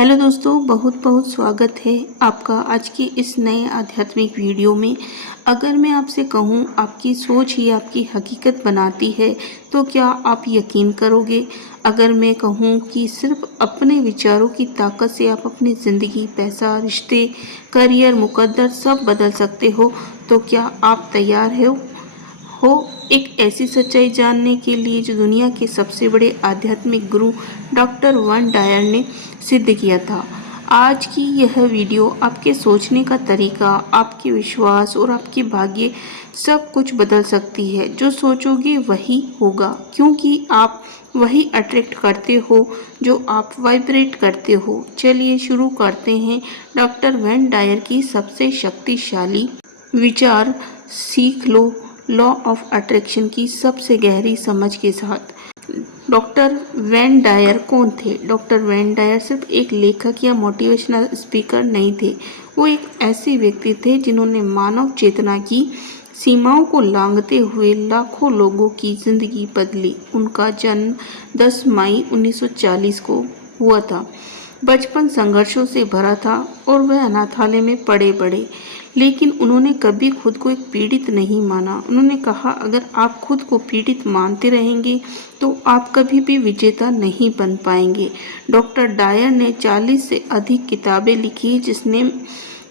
Hello दोस्तों, बहुत बहुत स्वागत है आपका आज की इस नए आध्यात्मिक वीडियो में। अगर मैं आपसे कहूँ आपकी सोच ही आपकी हकीकत बनाती है तो क्या आप यकीन करोगे? अगर मैं कहूँ कि सिर्फ अपने विचारों की ताकत से आप अपनी ज़िंदगी, पैसा, रिश्ते, करियर, मुकद्दर सब बदल सकते हो तो क्या आप तैयार हो एक ऐसी सच्चाई जानने के लिए जो दुनिया के सबसे बड़े आध्यात्मिक गुरु डॉक्टर वन डायर ने सिद्ध किया था। आज की यह वीडियो आपके सोचने का तरीका, आपके विश्वास और आपके भाग्य सब कुछ बदल सकती है। जो सोचोगे वही होगा, क्योंकि आप वही अट्रैक्ट करते हो जो आप वाइब्रेट करते हो। चलिए शुरू करते हैं डॉक्टर वैन डायर की सबसे शक्तिशाली विचार सीख लो लॉ ऑफ अट्रैक्शन की सबसे गहरी समझ के साथ। डॉक्टर वैन डायर कौन थे? डॉक्टर वैन डायर सिर्फ एक लेखक या मोटिवेशनल स्पीकर नहीं थे। वो एक ऐसे व्यक्ति थे जिन्होंने मानव चेतना की सीमाओं को लांघते हुए लाखों लोगों की जिंदगी बदली। उनका जन्म 10 मई 1940 को हुआ था। बचपन संघर्षों से भरा था और वह अनाथालय में पड़े बड़े, लेकिन उन्होंने कभी खुद को एक पीड़ित नहीं माना। उन्होंने कहा, अगर आप खुद को पीड़ित मानते रहेंगे तो आप कभी भी विजेता नहीं बन पाएंगे। डॉक्टर डायर ने 40 से अधिक किताबें लिखी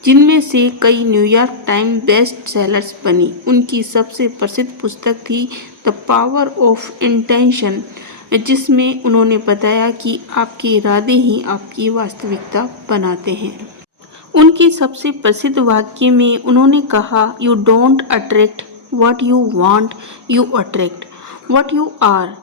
जिनमें से कई न्यूयॉर्क टाइम बेस्ट सेलर्स बनी। उनकी सबसे प्रसिद्ध पुस्तक थी द पावर ऑफ इंटेंशन, जिसमें उन्होंने बताया कि आपके इरादे ही आपकी वास्तविकता बनाते हैं। उनके सबसे प्रसिद्ध वाक्य में उन्होंने कहा, you don't attract what you want, you attract what you are.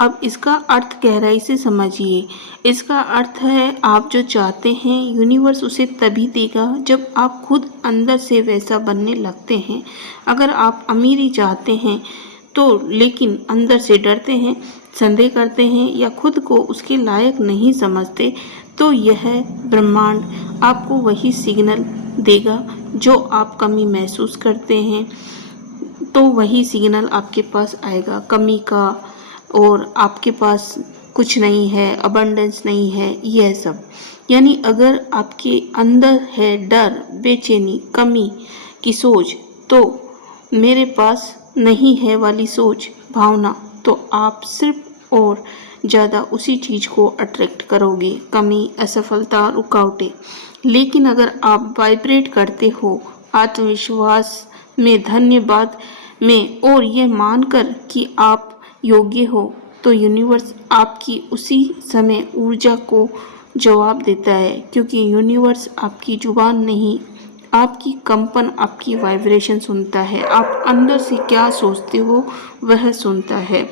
अब इसका अर्थ गहराई से समझिए। इसका अर्थ है, आप जो चाहते हैं यूनिवर्स उसे तभी देगा जब आप खुद अंदर से वैसा बनने लगते हैं। अगर आप अमीरी चाहते हैं तो लेकिन अंदर से डरते हैं, संदेह करते हैं या खुद को उसके लायक नहीं समझते, तो यह ब्रह्मांड आपको वही सिग्नल देगा। जो आप कमी महसूस करते हैं तो वही सिग्नल आपके पास आएगा, कमी का, और आपके पास कुछ नहीं है, अबंडेंस नहीं है, यह सब। यानी अगर आपके अंदर है डर, बेचैनी, कमी की सोच, तो मेरे पास नहीं है वाली सोच, भावना, तो आप सिर्फ और ज़्यादा उसी चीज़ को अट्रैक्ट करोगे, कमी, असफलता, रुकावटें। लेकिन अगर आप वाइब्रेट करते हो आत्मविश्वास में, धन्यवाद में और यह मानकर कि आप योग्य हो, तो यूनिवर्स आपकी उसी समय ऊर्जा को जवाब देता है, क्योंकि यूनिवर्स आपकी जुबान नहीं, आपकी कंपन, आपकी वाइब्रेशन सुनता है। आप अंदर से क्या सोचते हो वह सुनता है।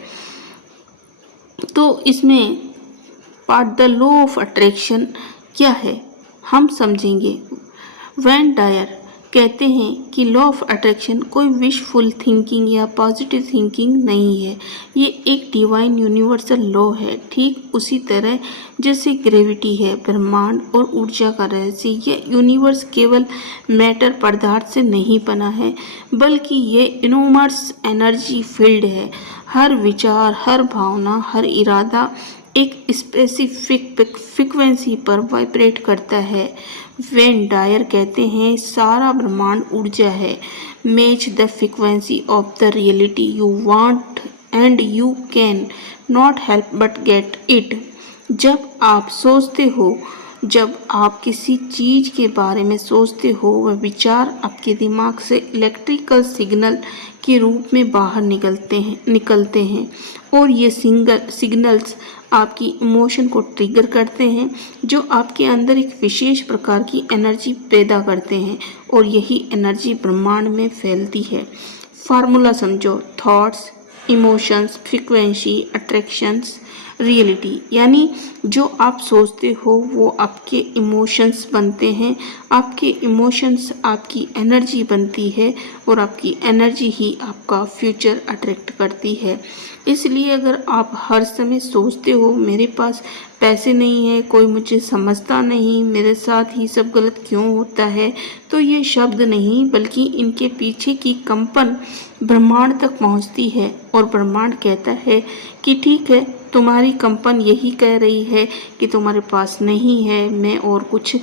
तो इसमें part the law of attraction क्या है हम समझेंगे। वैन डायर कहते हैं कि लॉ ऑफ अट्रैक्शन कोई विशफुल थिंकिंग या पॉजिटिव थिंकिंग नहीं है, ये एक डिवाइन यूनिवर्सल लॉ है। ठीक उसी तरह जैसे ग्रेविटी है ब्रह्मांड और ऊर्जा का रहस्य। यह यूनिवर्स केवल मैटर, पदार्थ से नहीं बना है, बल्कि ये इनोमर्स एनर्जी फील्ड है। हर विचार, हर भावना, हर इरादा एक स्पेसिफिक फ्रिक्वेंसी पर वाइब्रेट करता है। वैन डायर कहते हैं, सारा ब्रह्मांड ऊर्जा है। Match the frequency of the reality you want and you can not help but get it. जब आप सोचते हो, जब आप किसी चीज़ के बारे में सोचते हो, वह विचार आपके दिमाग से इलेक्ट्रिकल सिग्नल के रूप में बाहर निकलते हैं और ये सिग्नल्स आपकी इमोशन को ट्रिगर करते हैं, जो आपके अंदर एक विशेष प्रकार की एनर्जी पैदा करते हैं और यही एनर्जी ब्रह्मांड में फैलती है। फार्मूला समझो, thoughts, emotions, frequency, attractions, reality. यानी जो आप सोचते हो वो आपके इमोशंस बनते हैं, आपके इमोशंस आपकी एनर्जी बनती है और आपकी एनर्जी ही आपका फ्यूचर अट्रैक्ट करती है। इसलिए अगर आप हर समय सोचते हो मेरे पास पैसे नहीं है, कोई मुझे समझता नहीं, मेरे साथ ही सब गलत क्यों होता है, तो ये शब्द नहीं बल्कि इनके पीछे की कंपन ब्रह्मांड तक पहुंचती है और ब्रह्मांड कहता है कि ठीक है, तुम्हारी कंपन यही कह रही है कि तुम्हारे पास नहीं है, मैं और कुछ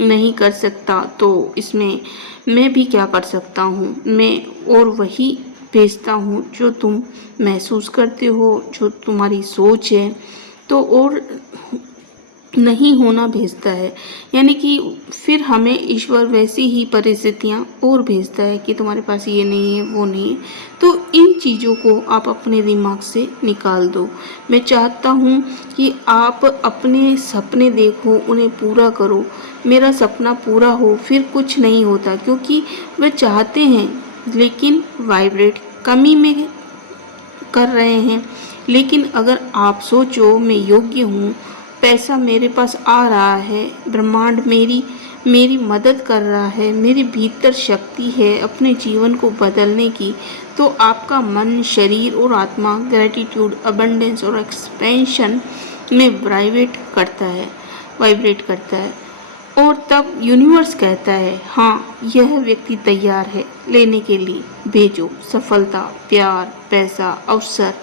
नहीं कर सकता, तो इसमें मैं भी क्या कर सकता हूँ। मैं और वही भेजता हूँ जो तुम महसूस करते हो, जो तुम्हारी सोच है, तो और नहीं होना भेजता है। यानी कि फिर हमें ईश्वर वैसी ही परिस्थितियाँ और भेजता है कि तुम्हारे पास ये नहीं है, वो नहीं है। तो इन चीज़ों को आप अपने दिमाग से निकाल दो। मैं चाहता हूँ कि आप अपने सपने देखो, उन्हें पूरा करो। मेरा सपना पूरा हो, फिर कुछ नहीं होता, क्योंकि वे चाहते हैं लेकिन वाइब्रेट कमी में कर रहे हैं। लेकिन अगर आप सोचो मैं योग्य हूँ, पैसा मेरे पास आ रहा है, ब्रह्मांड मेरी मेरी मदद कर रहा है, मेरे भीतर शक्ति है अपने जीवन को बदलने की, तो आपका मन, शरीर और आत्मा ग्रेटिट्यूड, अबंडेंस और एक्सपेंशन में वाइब्रेट करता है। और तब यूनिवर्स कहता है हाँ, यह व्यक्ति तैयार है लेने के लिए, भेजो। सफलता, प्यार, पैसा, अवसर।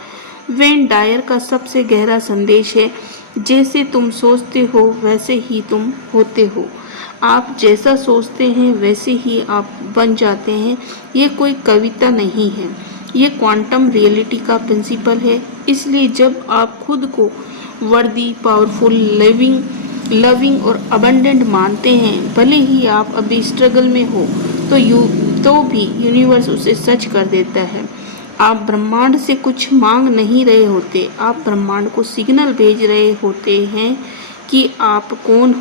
वेन डायर का सबसे गहरा संदेश है, जैसे तुम सोचते हो वैसे ही तुम होते हो। आप जैसा सोचते हैं वैसे ही आप बन जाते हैं। ये कोई कविता नहीं है, ये क्वांटम रियलिटी का प्रिंसिपल है। इसलिए जब आप खुद को वर्दी, पावरफुल, लविंग और अबंडेंट मानते हैं, भले ही आप अभी स्ट्रगल में हो, तो भी यूनिवर्स उसे सच कर देता है। आप ब्रह्मांड से कुछ मांग नहीं रहे होते, आप ब्रह्मांड को सिग्नल भेज रहे होते हैं कि आप कौन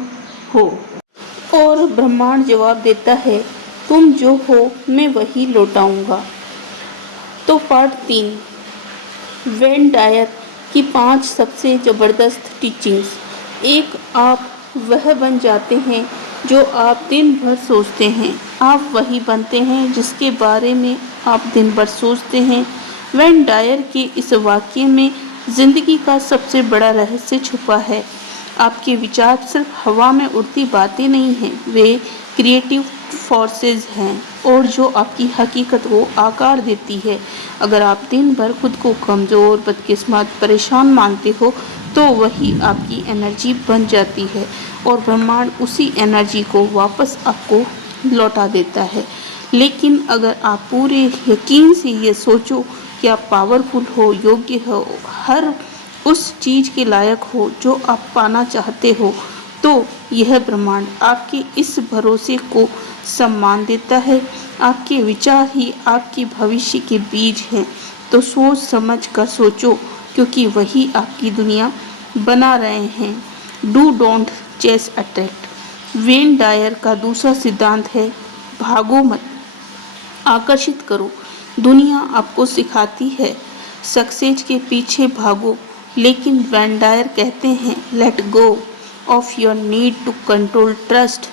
हो। और ब्रह्मांड जवाब देता है, तुम जो हो मैं वही लौटाऊंगा। तो पार्ट 3, वेन डायर की 5 सबसे ज़बरदस्त टीचिंग्स। 1, आप वह बन जाते हैं जो आप दिन भर सोचते हैं। आप वही बनते हैं जिसके बारे में आप दिन भर सोचते हैं। वेन डायर के इस वाक्य में जिंदगी का सबसे बड़ा रहस्य छुपा है। आपके विचार सिर्फ हवा में उड़ती बातें नहीं हैं, वे क्रिएटिव फोर्सेस हैं और जो आपकी हकीकत को आकार देती है। अगर आप दिन भर खुद को कमज़ोर, बदकिस्मत, परेशान मानते हो, तो वही आपकी एनर्जी बन जाती है और ब्रह्मांड उसी एनर्जी को वापस आपको लौटा देता है। लेकिन अगर आप पूरे यकीन से ये सोचो कि आप पावरफुल हो, योग्य हो, हर उस चीज़ के लायक हो जो आप पाना चाहते हो, तो यह ब्रह्मांड आपके इस भरोसे को सम्मान देता है। आपके विचार ही आपके भविष्य के बीज हैं, तो सोच समझ कर सोचो, क्योंकि वही आपकी दुनिया बना रहे हैं। Do don't chase attract. Wayne Dyer का दूसरा सिद्धांत है, भागो मत, आकर्षित करो। दुनिया आपको सिखाती है सक्सेस के पीछे भागो, लेकिन वेन डायर कहते हैं, let go of your need to control, trust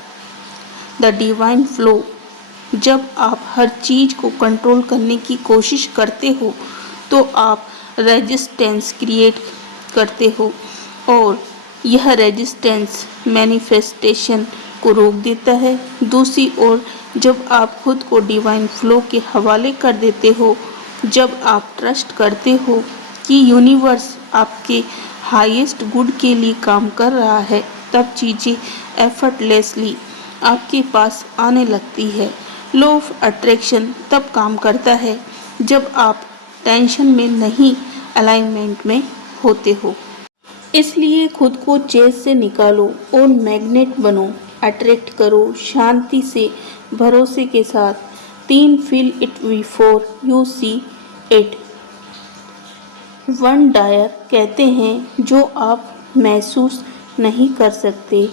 the divine flow. जब आप हर चीज़ को कंट्रोल करने की कोशिश करते हो, तो आप रेजिस्टेंस क्रिएट करते हो और यह रेजिस्टेंस मैनिफेस्टेशन को रोक देता है। दूसरी ओर जब आप खुद को डिवाइन फ्लो के हवाले कर देते हो, जब आप ट्रस्ट करते हो कि यूनिवर्स आपके हाईएस्ट गुड के लिए काम कर रहा है, तब चीज़ें एफर्टलेसली आपके पास आने लगती है। लॉ ऑफ अट्रैक्शन तब काम करता है जब आप टेंशन में नहीं, अलाइनमेंट में होते हो। इसलिए खुद को चेस से निकालो और मैग्नेट बनो, अट्रैक्ट करो शांति से, भरोसे के साथ। 3, feel it before you see it. Wayne Dyer कहते हैं, जो आप महसूस नहीं कर सकते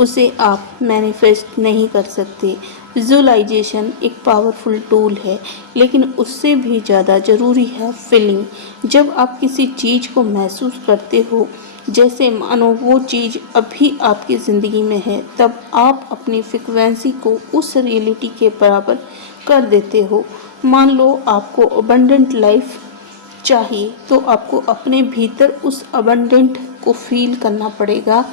उसे आप मैनिफेस्ट नहीं कर सकते। विजुअलाइजेशन एक पावरफुल टूल है, लेकिन उससे भी ज़्यादा ज़रूरी है फीलिंग। जब आप किसी चीज़ को महसूस करते हो, जैसे मानो वो चीज़ अभी आपकी ज़िंदगी में है, तब आप अपनी फ्रिक्वेंसी को उस रियलिटी के बराबर कर देते हो। मान लो आपको अबंडेंट लाइफ चाहिए, तो आपको अपने भीतर उस अबंडेंट को फील करना पड़ेगा,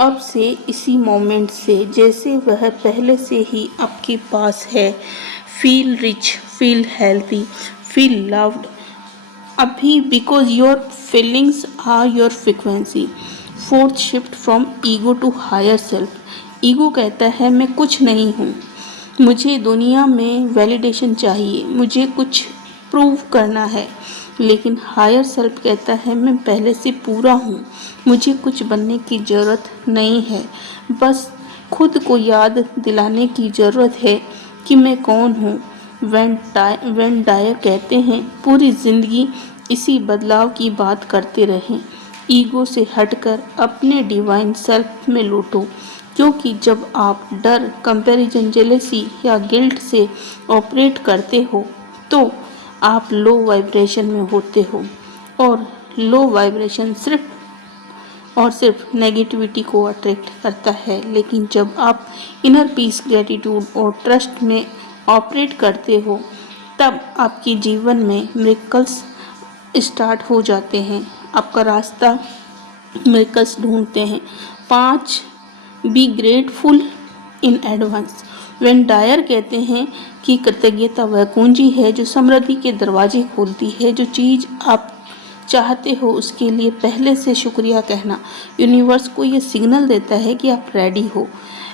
अब से, इसी मोमेंट से, जैसे वह पहले से ही आपके पास है। Feel rich, feel healthy, feel loved, अभी because your feelings are your frequency. Fourth shift from ego to higher self. Ego कहता है मैं कुछ नहीं हूँ, मुझे दुनिया में वैलिडेशन चाहिए, मुझे कुछ प्रूव करना है। लेकिन हायर सेल्फ कहता है मैं पहले से पूरा हूँ, मुझे कुछ बनने की ज़रूरत नहीं है, बस खुद को याद दिलाने की ज़रूरत है कि मैं कौन हूँ। वेन डायर कहते हैं पूरी ज़िंदगी इसी बदलाव की बात करते रहें, ईगो से हटकर अपने डिवाइन सेल्फ में लौटो। क्योंकि जब आप डर, कंपैरिजन, जेलेसी या गिल्ट से ऑपरेट करते हो तो आप लो वाइब्रेशन में होते हो, और लो वाइब्रेशन सिर्फ नेगेटिविटी को अट्रैक्ट करता है। लेकिन जब आप इनर पीस, ग्रेटिट्यूड और ट्रस्ट में ऑपरेट करते हो तब आपके जीवन में मिरेकल्स स्टार्ट हो जाते हैं। आपका रास्ता मिरेकल्स ढूंढते हैं। 5, be grateful in advance. Wayne Dyer कहते हैं कि कृतज्ञता वह कुंजी है जो समृद्धि के दरवाजे खोलती है। जो चीज़ आप चाहते हो उसके लिए पहले से शुक्रिया कहना यूनिवर्स को ये सिग्नल देता है कि आप रेडी हो।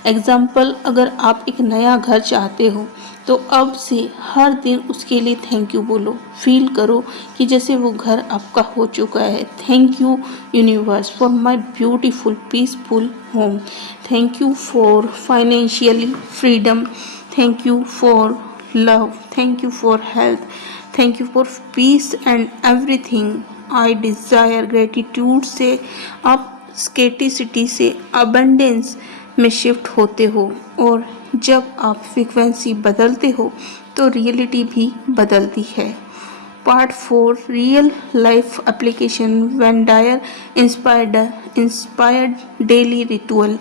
एग्जाम्पल, अगर आप एक नया घर चाहते हो तो अब से हर दिन उसके लिए थैंक यू बोलो। फील करो कि जैसे वो घर आपका हो चुका है। Thank you universe for my beautiful peaceful home. Thank you for financially freedom. Thank you for love. Thank you for health. Thank you for piece and everything I desire. Gratitude से आप स्केटिसिटी से अबंडेंस में shift होते हो, और जब आप frequency बदलते हो तो रियलिटी भी बदलती है। Part 4, real life application. Wayne Dyer inspired daily ritual.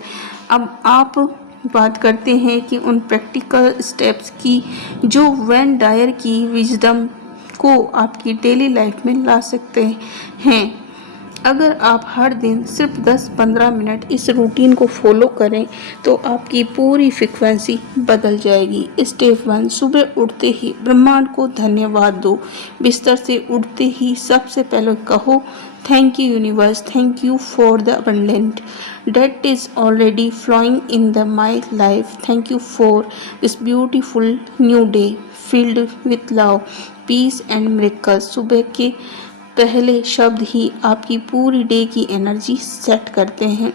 अब आप बात करते हैं कि उन प्रैक्टिकल स्टेप्स की जो वेन डायर की विजडम को आपकी डेली लाइफ में ला सकते हैं। अगर आप हर दिन सिर्फ 10-15 मिनट इस रूटीन को फॉलो करें तो आपकी पूरी फ्रिक्वेंसी बदल जाएगी। स्टेप 1, सुबह उठते ही ब्रह्मांड को धन्यवाद दो। बिस्तर से उठते ही सबसे पहले कहो thank you universe, thank you for the abundant that is already flowing in my life. Thank you for this beautiful new day filled with love, peace and miracles. सुबह के पहले शब्द ही आपकी पूरी डे की एनर्जी सेट करते हैं।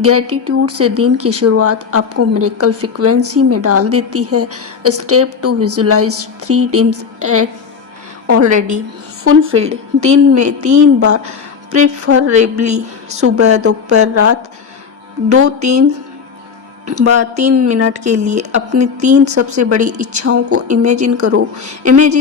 Gratitude से दिन की शुरुआत आपको मिरेकल फ्रिक्वेंसी में डाल देती है। Step 2, visualise 3 dreams at already fulfilled. दिन में 3 बार, प्रेफरेबली सुबह, दोपहर, रात, 2-3 बार 3 मिनट के लिए अपनी 3 सबसे बड़ी इच्छाओं को इमेजिन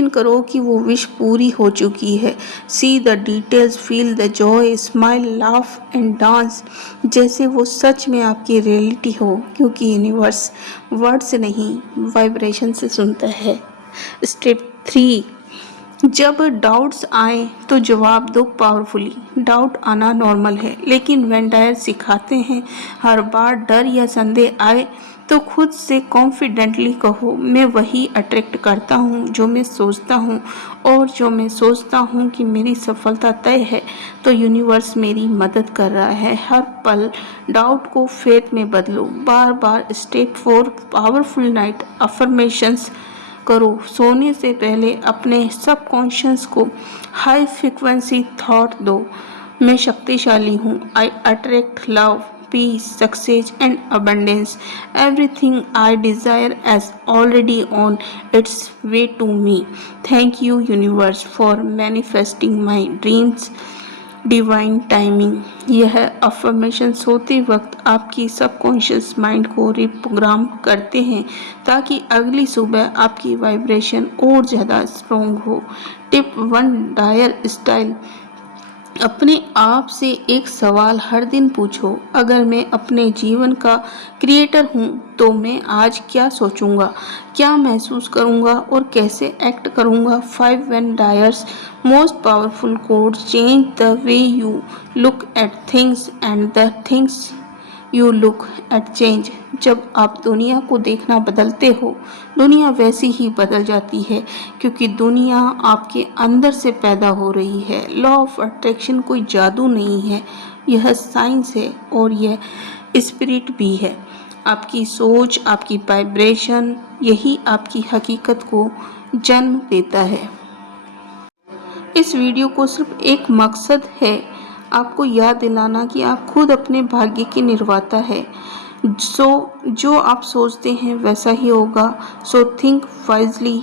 करो कि वो विश पूरी हो चुकी है। See the details, feel the Joy, smile, laugh and dance जैसे वो सच में आपकी रियलिटी हो, क्योंकि यूनिवर्स वर्ड से नहीं वाइब्रेशन से सुनता है। स्टेप 3, जब डाउट्स आए तो जवाब दो पावरफुली। डाउट आना नॉर्मल है, लेकिन वेन डायर सिखाते हैं हर बार डर या संदेह आए तो खुद से कॉन्फिडेंटली कहो मैं वही अट्रैक्ट करता हूँ जो मैं सोचता हूँ, और जो मैं सोचता हूँ कि मेरी सफलता तय है तो यूनिवर्स मेरी मदद कर रहा है। हर पल डाउट को फेथ में बदलो, बार बार। स्टेप 4, पावरफुल नाइट अफर्मेशंस करो। सोने से पहले अपने सबकॉन्शियस को हाई फ्रिक्वेंसी थॉट दो, मैं शक्तिशाली हूँ। I attract love, peace, success and abundance. Everything I desire as already on its way to me. Thank you universe for manifesting my dreams divine timing. यह अफर्मेशन सोते वक्त आपकी subconscious mind को reprogram करते हैं ताकि अगली सुबह आपकी वाइब्रेशन और ज़्यादा स्ट्रॉन्ग हो। Tip 1, Dyer style. अपने आप से एक सवाल हर दिन पूछो, अगर मैं अपने जीवन का क्रिएटर हूँ तो मैं आज क्या सोचूंगा, क्या महसूस करूंगा और कैसे एक्ट करूंगा। 5 when dyers most powerful code, change the way you look at things and the things you look at change. जब आप दुनिया को देखना बदलते हो, दुनिया वैसी ही बदल जाती है, क्योंकि दुनिया आपके अंदर से पैदा हो रही है। लॉ ऑफ अट्रैक्शन कोई जादू नहीं है, यह साइंस है और यह स्पिरिट भी है। आपकी सोच, आपकी वाइब्रेशन, यही आपकी हकीकत को जन्म देता है। इस वीडियो को सिर्फ एक मकसद है, आपको याद दिलाना कि आप खुद अपने भाग्य के निर्माता है। जो आप सोचते हैं वैसा ही होगा। So think wisely,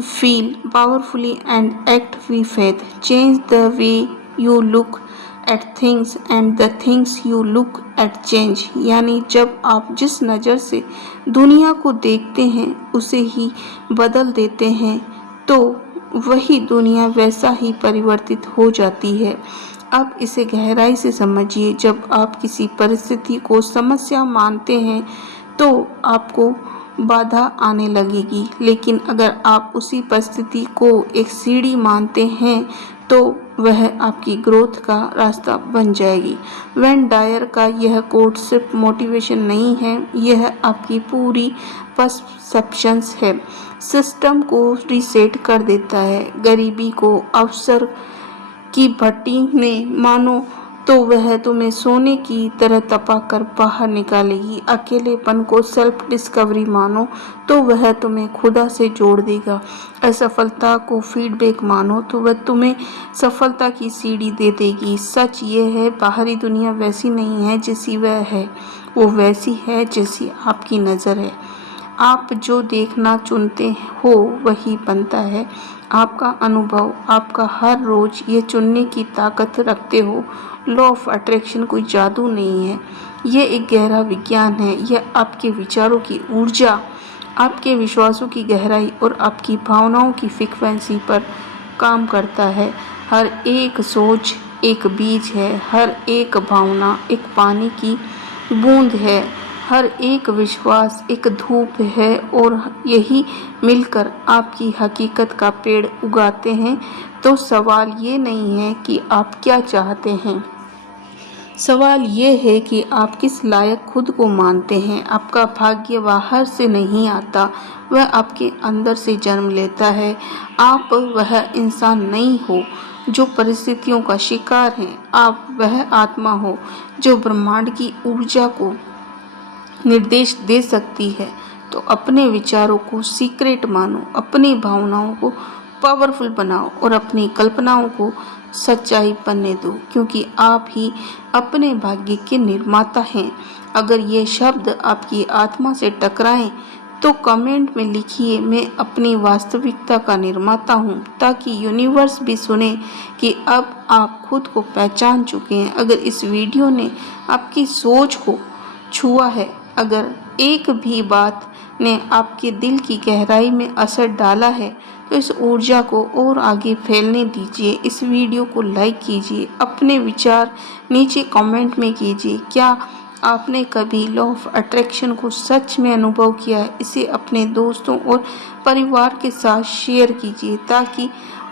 feel powerfully and act with faith. Change the way you look at things and the things you look at change. यानी जब आप जिस नज़र से दुनिया को देखते हैं उसे ही बदल देते हैं, तो वही दुनिया वैसा ही परिवर्तित हो जाती है। अब इसे गहराई से समझिए। जब आप किसी परिस्थिति को समस्या मानते हैं तो आपको बाधा आने लगेगी, लेकिन अगर आप उसी परिस्थिति को एक सीढ़ी मानते हैं तो वह आपकी ग्रोथ का रास्ता बन जाएगी। वेन डायर का यह कोट सिर्फ मोटिवेशन नहीं है, यह आपकी पूरी परसेप्शंस है। सिस्टम को रीसेट कर देता है। गरीबी को अवसर की भट्टी में मानो तो वह तुम्हें सोने की तरह तपा कर बाहर निकालेगी। अकेलेपन को सेल्फ डिस्कवरी मानो तो वह तुम्हें खुदा से जोड़ देगा। असफलता को फीडबैक मानो तो वह तुम्हें सफलता की सीढ़ी दे देगी। सच ये है, बाहरी दुनिया वैसी नहीं है जैसी वह है, वो वैसी है जैसी आपकी नज़र है। आप जो देखना चुनते हो वही बनता है। आपका अनुभव, आपका हर रोज ये चुनने की ताकत रखते हो। लॉ ऑफ अट्रैक्शन कोई जादू नहीं है, ये एक गहरा विज्ञान है। यह आपके विचारों की ऊर्जा, आपके विश्वासों की गहराई और आपकी भावनाओं की फ्रीक्वेंसी पर काम करता है। हर एक सोच एक बीज है, हर एक भावना एक पानी की बूंद है, हर एक विश्वास एक धूप है और यही मिलकर आपकी हकीकत का पेड़ उगाते हैं। तो सवाल ये नहीं है कि आप क्या चाहते हैं, सवाल ये है कि आप किस लायक खुद को मानते हैं। आपका भाग्य बाहर से नहीं आता, वह आपके अंदर से जन्म लेता है। आप वह इंसान नहीं हो जो परिस्थितियों का शिकार है, आप वह आत्मा हो जो ब्रह्मांड की ऊर्जा को निर्देश दे सकती है। तो अपने विचारों को सीक्रेट मानो, अपनी भावनाओं को पावरफुल बनाओ और अपनी कल्पनाओं को सच्चाई बनने दो, क्योंकि आप ही अपने भाग्य के निर्माता हैं। अगर ये शब्द आपकी आत्मा से टकराएं तो कमेंट में लिखिए, मैं अपनी वास्तविकता का निर्माता हूँ, ताकि यूनिवर्स भी सुने कि अब आप खुद को पहचान चुके हैं। अगर इस वीडियो ने आपकी सोच को छुआ है, अगर एक भी बात ने आपके दिल की गहराई में असर डाला है, तो इस ऊर्जा को और आगे फैलने दीजिए। इस वीडियो को लाइक कीजिए, अपने विचार नीचे कमेंट में कीजिए। क्या आपने कभी लॉ ऑफ अट्रैक्शन को सच में अनुभव किया है? इसे अपने दोस्तों और परिवार के साथ शेयर कीजिए, ताकि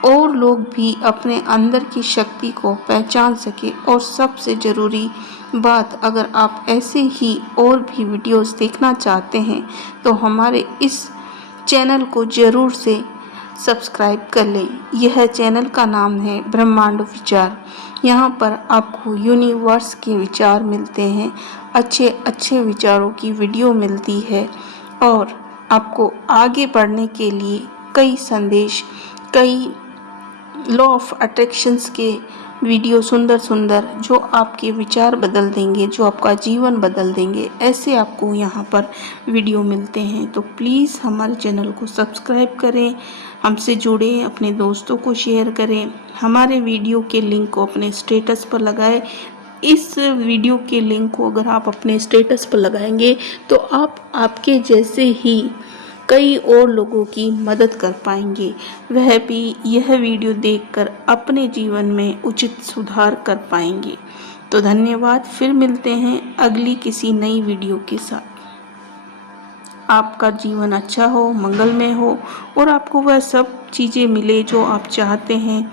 और लोग भी अपने अंदर की शक्ति को पहचान सके। और सबसे ज़रूरी बात, अगर आप ऐसे ही और भी वीडियोस देखना चाहते हैं तो हमारे इस चैनल को ज़रूर से सब्सक्राइब कर लें। यह चैनल का नाम है ब्रह्मांड विचार। यहाँ पर आपको यूनिवर्स के विचार मिलते हैं, अच्छे अच्छे विचारों की वीडियो मिलती है और आपको आगे बढ़ने के लिए कई संदेश, कई लॉ ऑफ अट्रैक्शंस के वीडियो सुंदर सुंदर जो आपके विचार बदल देंगे, जो आपका जीवन बदल देंगे, ऐसे आपको यहाँ पर वीडियो मिलते हैं। तो प्लीज़ हमारे चैनल को सब्सक्राइब करें, हमसे जुड़ें, अपने दोस्तों को शेयर करें, हमारे वीडियो के लिंक को अपने स्टेटस पर लगाएं। इस वीडियो के लिंक को अगर आप अपने स्टेटस पर लगाएंगे तो आप आपके जैसे ही कई और लोगों की मदद कर पाएंगे, वह भी यह वीडियो देखकर अपने जीवन में उचित सुधार कर पाएंगे। तो धन्यवाद, फिर मिलते हैं अगली किसी नई वीडियो के साथ। आपका जीवन अच्छा हो, मंगलमय हो और आपको वह सब चीज़ें मिले जो आप चाहते हैं,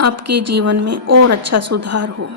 आपके जीवन में और अच्छा सुधार हो।